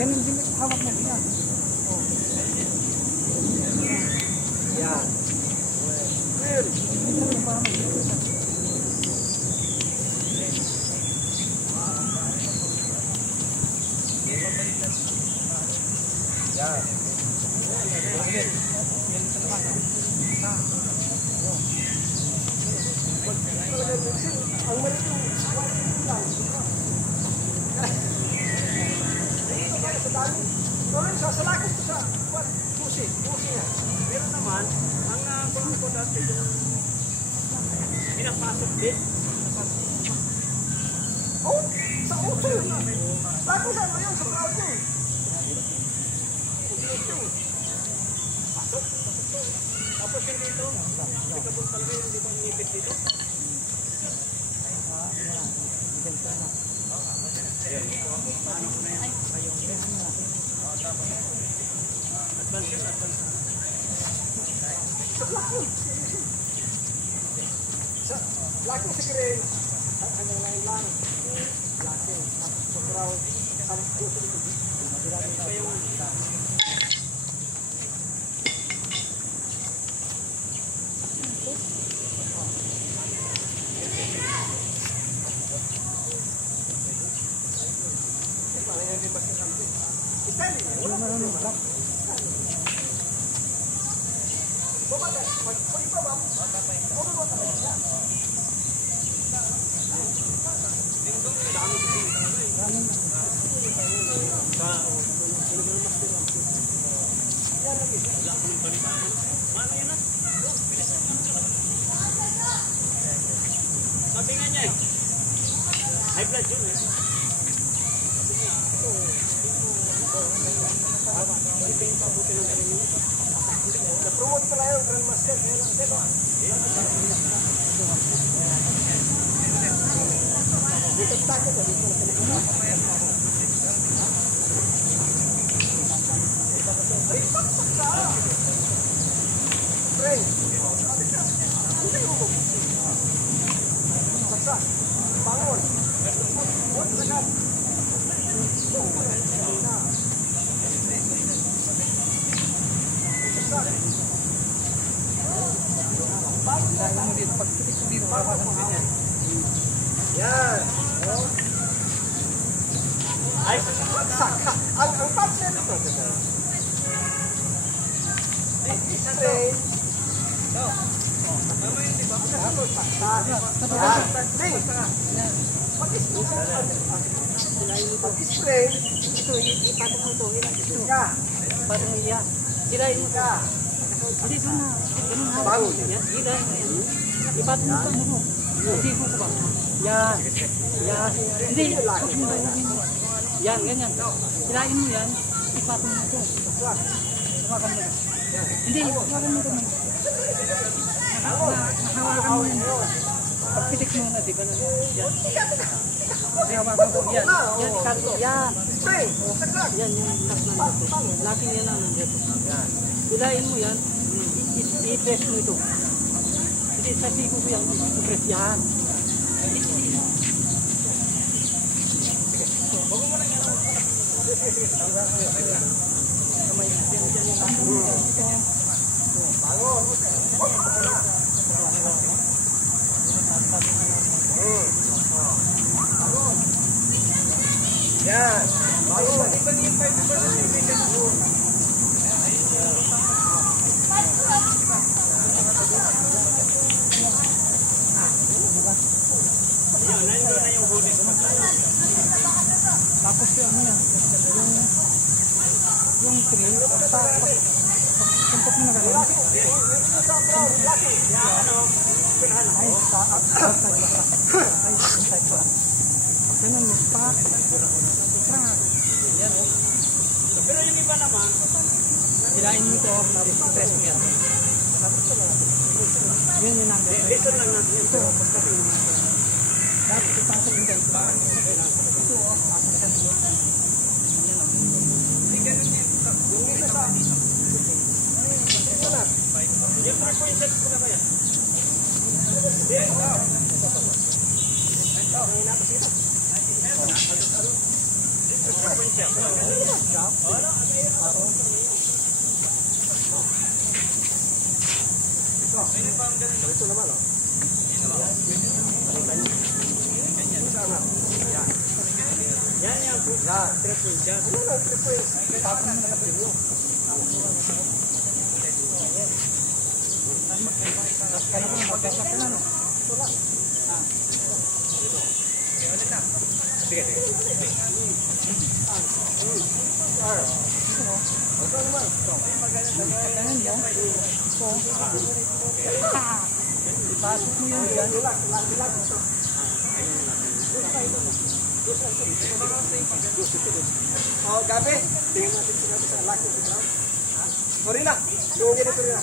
Ganun din hawak mo yan. Yan. Sasalakot ko sa pusi niya. Pero naman, ang kulang ko dati yung pinapasok din. Oh, sa uso yun na. Bago sa ano yun, sa braso. Pasok. Tapos yun dito, may kabot talaga yun dito, ang ngipit dito. Paano ko na yan? Advance yun, advance. Laki sa kiri. Ano lang. Laki. Sobrang parang gusto dito. Marami pa yung sabi nga niya eh. High blood yun eh. Na-promote pala yung Grandmaster. Dito takot eh. Dito bangun. Yan. Ay, saka. Ang parts na ito. Straight. Pag-spray, ito, ipatong mo ito, ito ka. Patong iya. Hilahin mo ka. Hindi ko na. Bangon. Hilahin mo yan. Ipatong mo ito mo. Hindi ko ba? Yan. Yan. Hindi. Yan, ganyan. Hilahin mo yan. Ipatong mo ito. Tumakan mo. Hindi, tumakan mo ito. Nahawakan mo yun. Pagpitik mo na, di ba na? Yan. Nahawakan mo. Yan. Yan, ikarto. Yan. Yan, yung naknan dito. Laki yan na nandito. Yan. Hilahin mo yan. I-press mo ito. Hindi, sa sigo ko yan. I-press yan. Huwag mo na yan. Bangun. Yan. Bangun. Yan, nandun na yung huli. inside ko. Ganun mo pa. Yan o. Pero yung iba naman, Hilain mo ito, press mo yan. Yun yung number. listen lang natin yun. Ito, pagkating mo natin. Dapat ipasok yung dahil pa. Ito o, pasok yan. Hindi ganun yun. Yung isa sa... Yung 3.6 ko na kaya. Ito naman o. Yan yan po. Yan. 3 yan. Ano lang 3 tapos mo na kapit mo. Kaya ko magkasap ka na no? Ito lang. Sige, sige. Ito naman. Ganun yan. Ito. Ipasok mo yun dyan. Oh, gabi. Tingnan natin sinabi sa laki sa ground. Sorry na. Yung ganito rin na.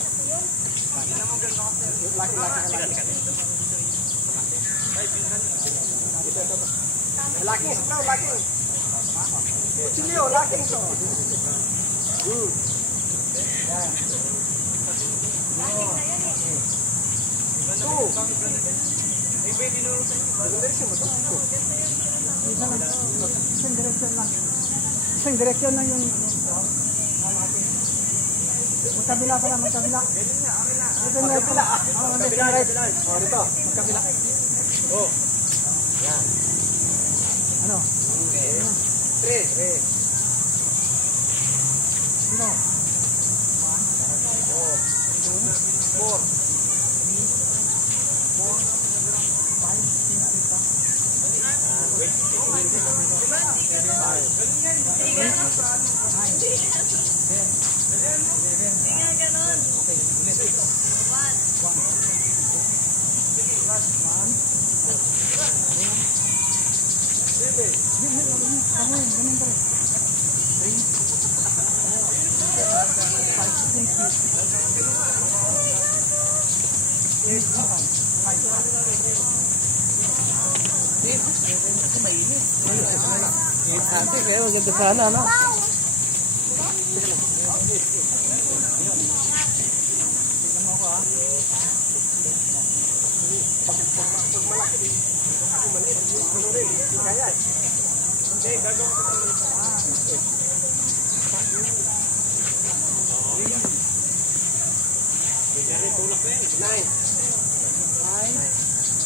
Laki. Laki sa ground, laki. Kuchilyo, laki ito. Yan. Two. Isang direksyon lang. Isang direksyon lang yung magkabila pala, magkabila. Ito na pala. Kabila. Oh, dito. Magkabila. Oh. Yan. Ano? Okay. 3. Ito. 4. Ate, kaya maganda sana, no?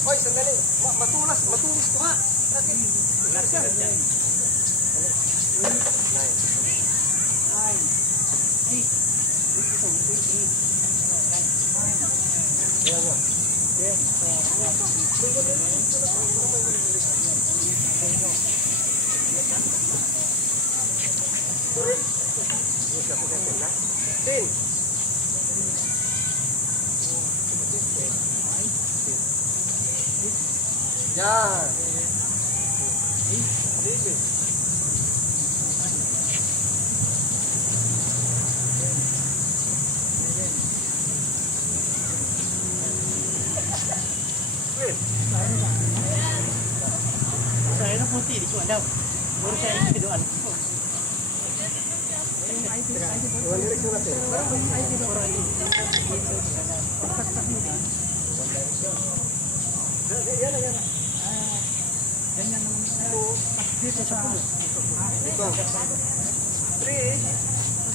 Hoy, sandali. Matulas to ha. Yan. Saya na putih di kuat daw. Baru saya itu doan. Ganyan naman dito sa Dito. 3.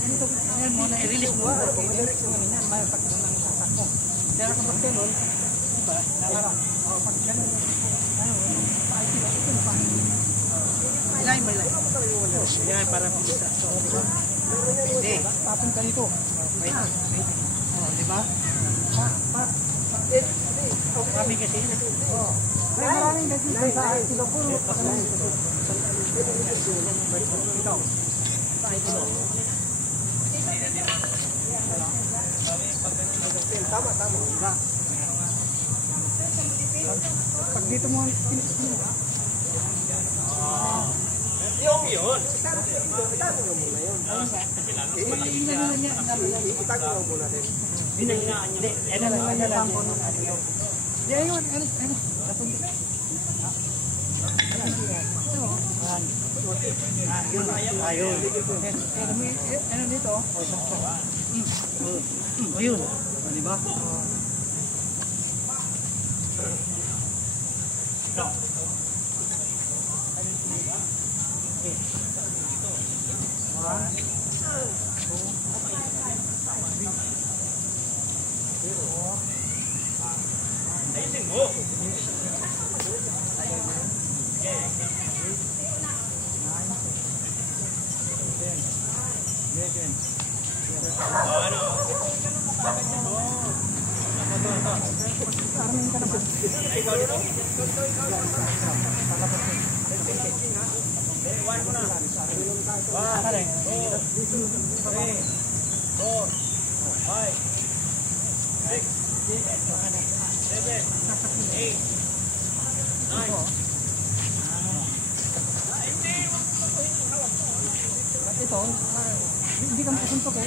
ganito ngayon mo na i-release mo ganyan may pagkunan ng sasak mo. Kaya kapag ganun, diba? Nalarang. O pag ganun, ano, pa-IT ba ito pa. Ilay mo ilay. Yan para pumisa. So, diba? Hindi. Tapon ka dito. Wait. O, diba? Marami kasi. Oo. May maraming kasi sa kilo puro. Ikaw. Sa kilo. Tama. Diba? Pag dito mo, Yung yun. Itago mo muna yun. Itago mo muna din. Binahingaan niya. Ano lang po nung ano yun. Di ayun. Ayun. Ano dito? Ayun. Diba? Ayusin mo. Ito, hindi ka makasuntok eh.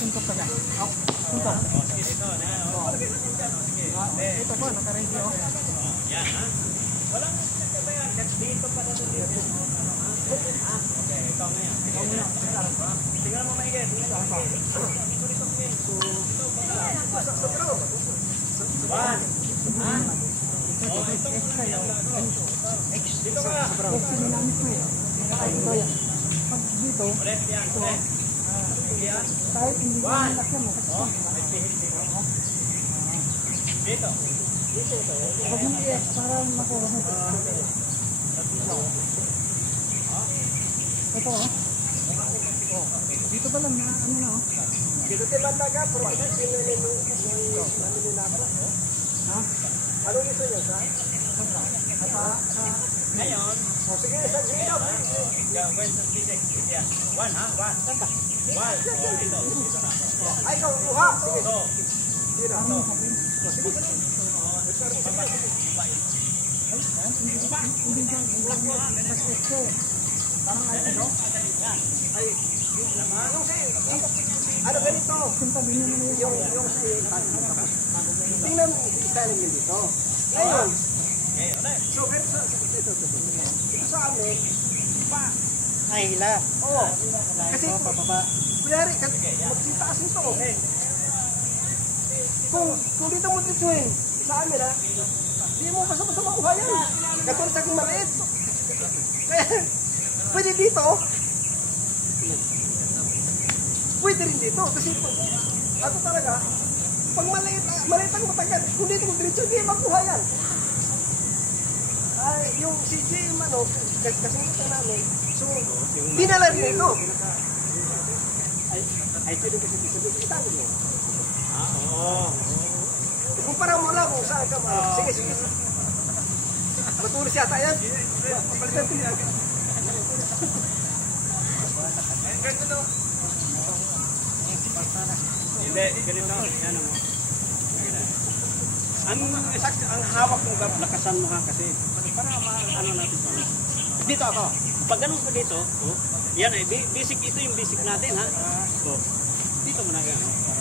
Suntok ka dyan. Suntok. Ito po, naka-ready oh. Yan ha. Walang kabayan. Dito pa na dito. Okay, ikaw ngayon. Tingnan mo maigit. Dito ka. Ito yan. Pag dito, ito, kahit hindi ko nalakyan mo. Dito. Huwag mo i-ex para makuha mo. Ito oh. Dito pa lang na ano na oh. Dito tayo bandaga. Puro ka sinulin mo. Ha? Ano gusto nyo sa? Ngayon. Sige, sa dito. Where's the stick? Yeah. One, ha? One. One. Dito. Ay, ikaw, kuha. Sige. Dito. Ano ganito? Tingnan mo style nyo dito. Ngayon. So, ito sa amin, Ay, hila. oo. Kasi, kuyari, magsitaas nito. Kung dito mo tritsuhin, sa amin ha, hindi mo basta-basta makuha yan. Katulad sa aking maliit. Kaya, pwede dito. Pwede rin dito. Kasi, ako talaga, pag maliit ang matagal, kung dito mo tritsuhin, hindi makuha yan. Yung si Jim, kasi ito namin, so, dinala rin ito. Ay, pwede kasi dito, itago mo. Oo. Kumpara mo lang kung saan ka ma. Sige. Matulis yata yan. Papalitan ko niya. Hindi, ganito. Yan mo. Ang hawak mo, lakasan mo ha kasi para ano natin sa dito ako. Pag ganun ko dito, yan ay basic, ito yung basic natin ha. Dito mo na yan.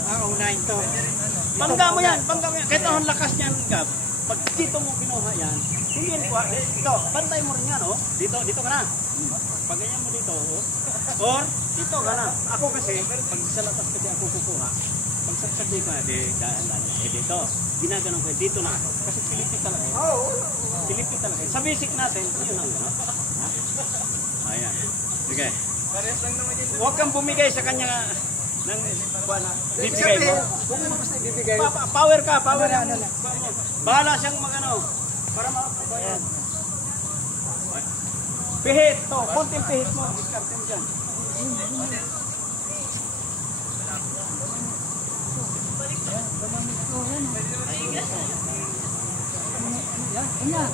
Unahin to. Bangga mo yan. Kahit ang lakas niyan, Gab. Pag dito mo kinuha yan, hindi yan kuha. Dito, bantay mo rin yan, oh. Dito ka na. Pag ganyan mo dito, oh. Or, dito ka na. Ako kasi, pag sa latas kasi ako kukuha, pag saksabay ko na, dito. Ginaganon ko, dito na ako. Kasi pilipit talaga yan. Pilipit talaga yan. Sa basic natin, yun ang gano'n. Ha? Ayan. Sige. Huwag kang bumigay sa kanya ng bibigay mo. Bibigay. Power ka, power yan. Bahala siyang magano para makabayan. Pihit to, konting pihit mo, diskarte mo dyan. Yan.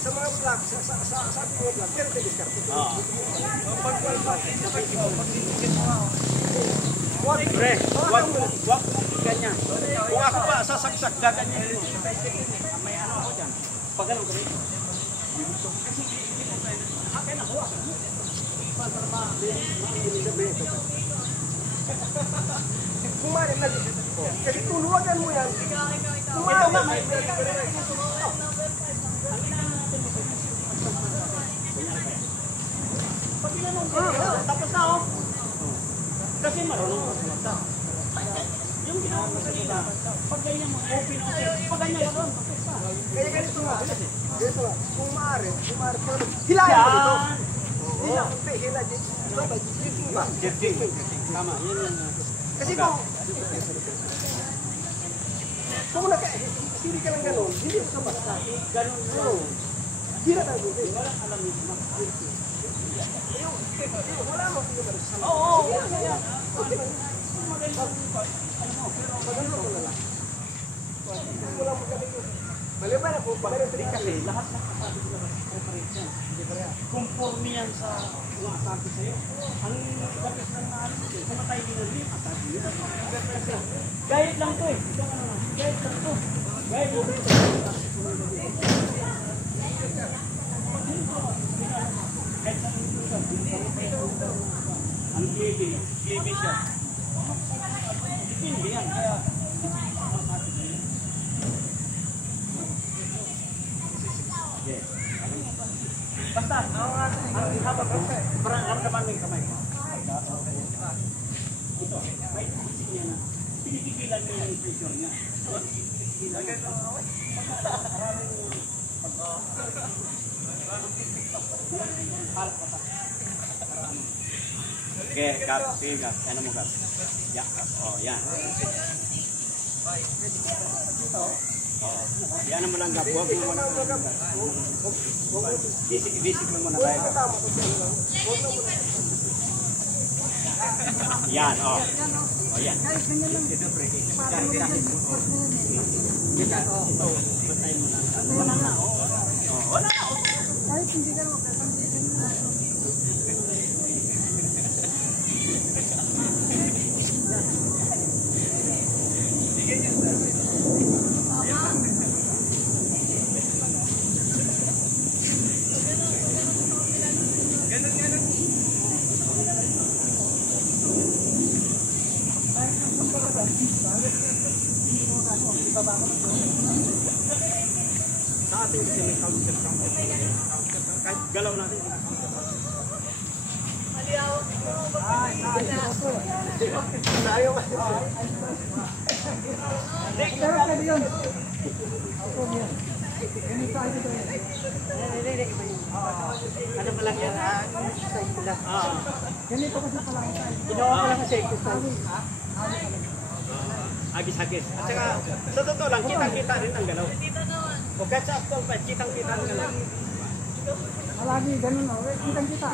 Sa mga vlog, sa ating mga vlog, pero diskarte. Pre, wag ganyan. Kung ako pa sasaksak, gaganyan mo. May ano ako dyan. Pag ganun kami. Kasi hindi mo tayo. Akin na, huwag. Kumain na dito. Kasi tuluwagan mo yan. Kumain. Pag tinanong ko, tapos na ako. Kasi marunong ako magsalita. Yung ginawa ko kanina, pag ganyan mo, open. Pag ganyan mo, tapos na. Kaya ganito nga. Ganito nga. Kung maaari. Hilayan mo dito. Hila. Hila dito. Tama, yun yung... Kasi kung siri ka lang gano'n, hindi ka basta. Gano'n. Hila tayo dito. Walang alam yung Wala mo sila ba? Oo. Maliban ako, Kasi lahat ng kasabi ko na operation. Conforme yan sa mga atake sa'yo. Ang gabis ng natin, kumatay din ang atake yun. Gayet lang to eh. Gayet lang to. Gayet mo rin. Ang GB siya. Hindi yan, kaya basta, ang habang parang naman may kamay. Ito, may isip niya na pinipigilan niya yung pressure niya. Okay, Gab, sige Gab, ano mo Gab? Ya, oh, yan. Yan naman lang Gab, huwag mo muna. Basic mo muna tayo Gab. Yan, oh. Oh, yan. Ito, pre. Batayin mo na. Wala na, oh. Wala na, oh. Kahit hindi ka naman sa ating kasi may counter. Kahit galaw natin. Ayaw ka. pero pwede yun. Ako yan. Ganito tayo dito yan. Ano pa lang yan? Exercise ko lang. Ganito kasi pala ang tayo. Ginawa ko lang kasi exercise. Agis-agis. At saka, sa totoo lang, kitang-kita rin ang galaw. O kahit sa actual fight, kitang-kita ang galaw. Malagi ganun o. Kitang-kita.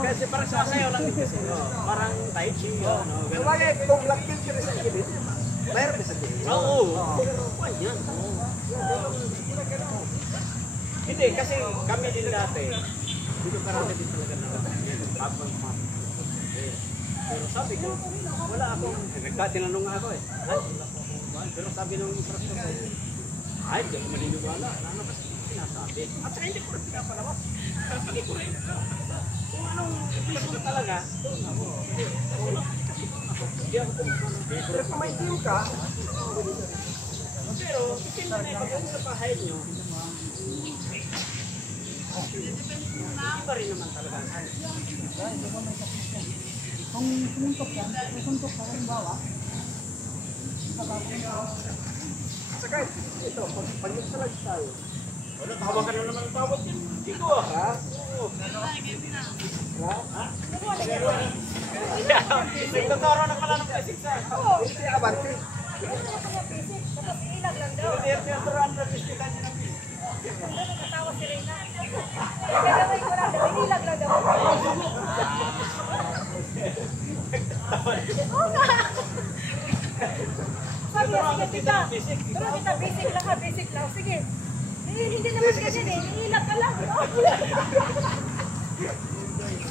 Kasi parang sumasayaw lang din kasi. Parang tai chi. Kumagay, kung lakil ka rin sa gilid, mayroon din sa gilid. Oo. Kuwan yan. Hindi, kasi kami din dati. Dito karami din talaga na. Pero sabi ko, wala akong, tinanong nga ako eh. Pero sabi nung instructor ko, ay, hindi ako maniniwala. Ano kasi sinasabi? At saka hindi ko rin pinapalabas. Hindi ko rin. Kung anong gusto talaga, doon ako. Hindi ako pumunta. Pero kung may team ka, Pero, sino na yung sa bahay nyo, iba rin naman talaga. Kung sumuntok yan, susuntok ka rin bawa. saka ito, pag nagsalag tayo, Wala, tawag ka na naman ang tawag yun. Hindi ko ah. ha? Nagtuturo na pala ng physics ah. Hindi abante. Hindi tuturuan na physics niya ng physics. Sabi niya, sige tita. Pero kita, basic lang ha, basic lang. Sige. Hindi naman ganyan eh. Iilag ka lang.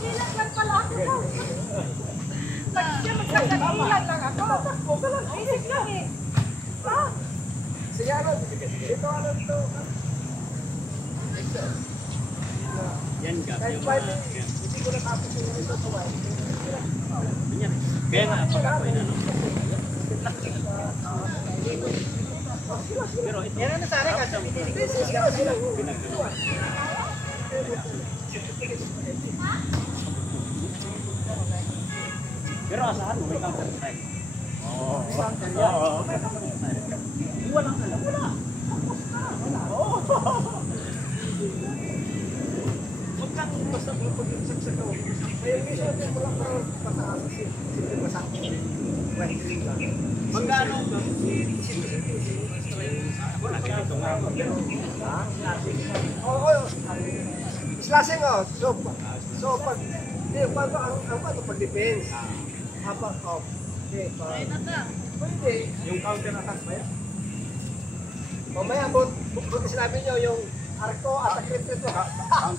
Iilag lang pala. Magsasalilan lang ako. Basic lang eh. Ha? Sige, ano? Ito, ano ito? Yan ka. Kahit pwede, hindi ko natapos yung ito ito. Kaya nga, pag ako inano. Pero ito, Yan ang nasari kasi pero asahan mo, may counter strike. Oo. Walang alam. Wala. Huwag kang basta pag-insag sa gawin. Kaya yung isa natin walang parang pataas. Simple basa. Pwede rin lang. Magkano ba? Wala kaya ito nga. Oo. Slasing oh. So pag pag-defense. Habang off. Okay, pwede. Yung counter attack ba yan? Mamaya, buti sinabi nyo yung arko at akrit nito.